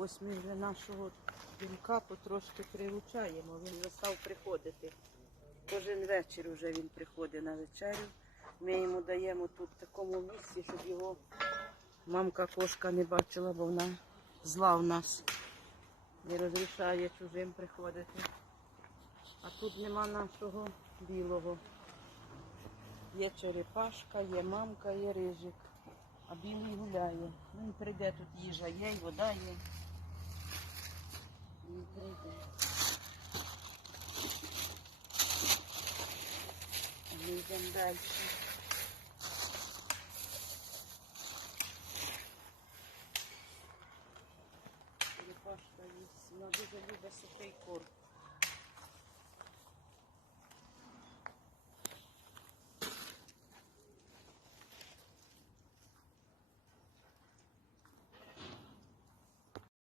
Ось ми вже нашого дімка потрошки приручаємо. Він вже став приходити. Кожен вечір вже він приходить на вечерю. Ми йому даємо тут в такому місці, щоб його мамка кошка не бачила, бо вона зла в нас. Не розрішає чужим приходити. А тут нема нашого білого. Є черепашка, є мамка, є рижик. А білий гуляє. Він прийде, тут їжа є, вода є. Він прийде. Ми йдемо далі. Вона дуже любить сухий корм.